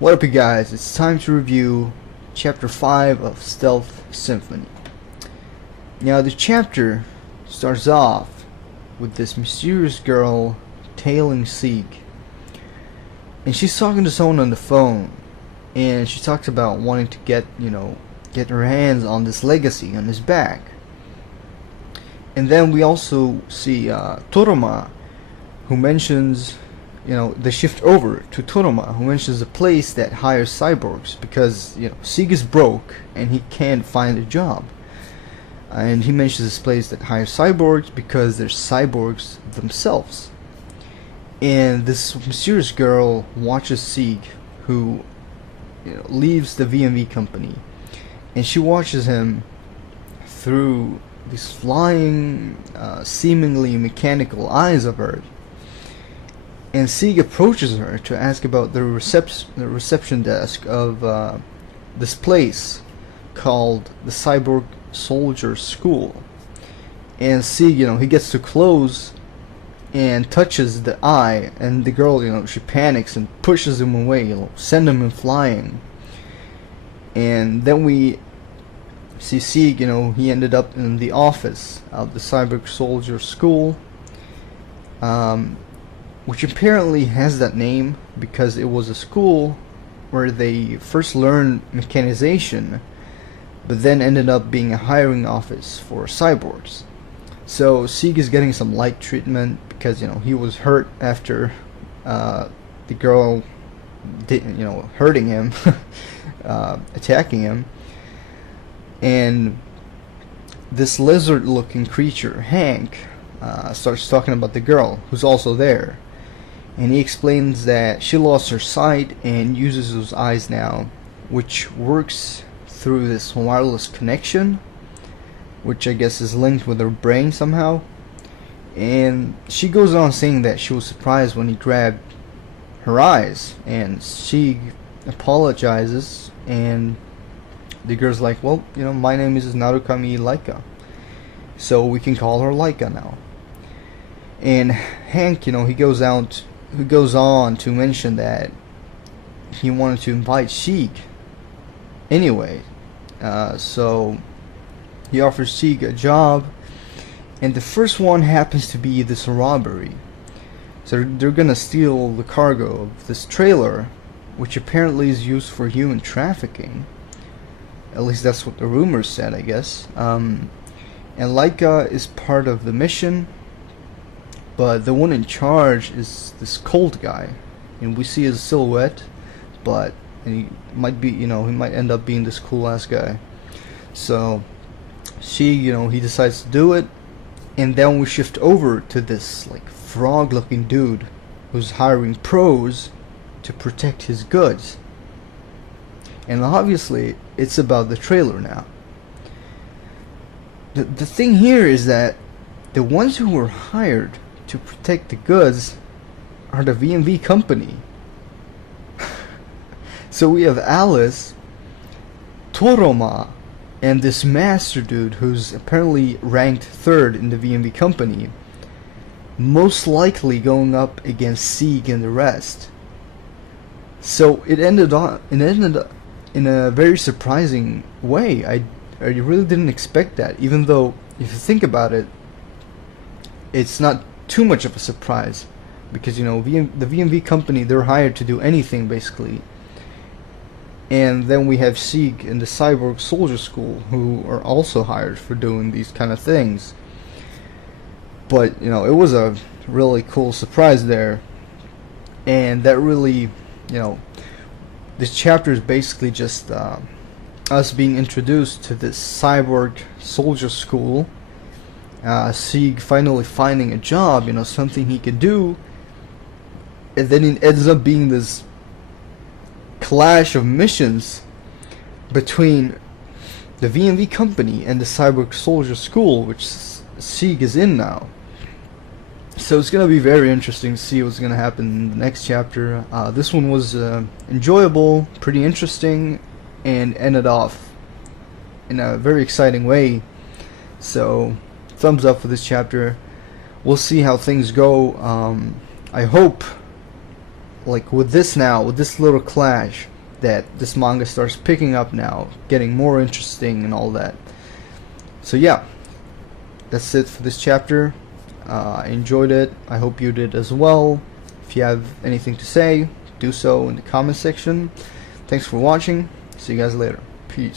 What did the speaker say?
What up, you guys? It's time to review Chapter 5 of Stealth Symphony. Now, the chapter starts off with this mysterious girl tailing Sieg. And she's talking to someone on the phone. And she talks about wanting to get her hands on this legacy on his back. And then we also see Toroma, who mentions, they shift over to Toroma, who mentions a place that hires cyborgs because, Sieg is broke and he can't find a job. And he mentions this place that hires cyborgs because they're cyborgs themselves. And this mysterious girl watches Sieg, who leaves the VMV company, and she watches him through these flying, seemingly mechanical eyes of hers. And Sieg approaches her to ask about the reception desk of this place called the Cyborg Soldiers School. And Sieg, he gets too close and touches the eye, and the girl, she panics and pushes him away, send him flying. And then we see Sieg, he ended up in the office of the Cyborg Soldiers School, which apparently has that name because it was a school where they first learned mechanization, but then ended up being a hiring office for cyborgs. So Sieg is getting some light treatment because he was hurt after the girl hurting him, attacking him. And this lizard-looking creature, Hank, starts talking about the girl who's also there. And he explains that she lost her sight and uses those eyes now, which works through this wireless connection, which I guess is linked with her brain somehow. And she goes on saying that she was surprised when he grabbed her eyes, and she apologizes, and the girl's like, well, my name is Narukami Laika, so we can call her Laika now. And Hank, he goes on to mention that he wanted to invite Sieg anyway, so he offers Sieg a job, and the first one happens to be this robbery. So they're gonna steal the cargo of this trailer, which apparently is used for human trafficking. At least that's what the rumors said, I guess. And Laika is part of the mission, but the one in charge is this cold guy, and we see his silhouette, and he might be, he might end up being this cool ass guy. So Sieg, he decides to do it, and then we shift over to this frog looking dude who's hiring pros to protect his goods. And obviously it's about the trailer now. The thing here is that the ones who were hired to protect the goods are the VMV company. So we have Alice, Toroma, and this master dude who's apparently ranked 3rd in the VMV company, most likely going up against Sieg and the rest. So it ended up in a very surprising way. I really didn't expect that, even though if you think about it, it's not too much of a surprise, because the VMV company, they're hired to do anything basically. And then we have Sieg and the Cyborg Soldiers School, who are also hired for doing these kind of things. But it was a really cool surprise there, and that really, this chapter is basically just us being introduced to this Cyborg Soldier School, Sieg finally finding a job, something he could do, and then it ends up being this clash of missions between the VMV company and the Cyborg Soldier School, which Sieg is in now. So it's going to be very interesting to see what's going to happen in the next chapter. This one was enjoyable, pretty interesting, and ended off in a very exciting way. So thumbs up for this chapter. We'll see how things go. I hope like with this little clash, that this manga starts picking up now, getting more interesting and all that. So yeah, that's it for this chapter. I enjoyed it. I hope you did as well. If you have anything to say, do so in the comment section. Thanks for watching. See you guys later. Peace.